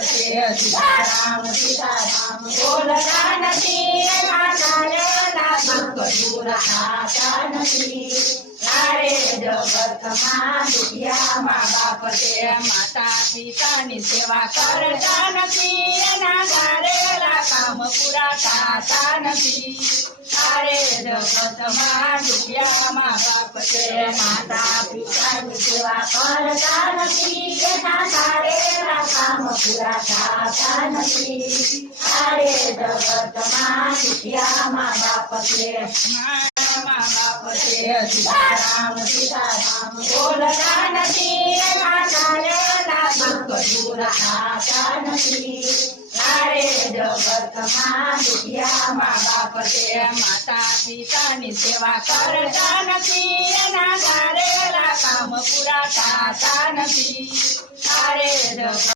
છે સીતારામ સીતારામ બોલતા નથી માતાના દુઃખ દૂર થતા નથી સારે જગતમાં દુખિયા મા બાપ છે માતા પિતાની સેવા કરતા નથી એના ધારેલા કામ પૂરા થતા નથી સારે જગતમાં દુખિયા મા બાપ છે માતા પિતાની સેવા કરતા નથી એના ધારેલા કામ પૂરા થતા નથી સારે જગતમાં દુખિયા મા બાપ છે સીતારામ સીતારામ બોલતા નથી માતાના દુઃખ દૂર થતા નથી સારે જગતમાં દુખિયા મા બાપ છે માતા પિતાની સેવા કરતા નથી એના ધારેલા કામ પૂરા થતા નથી સારે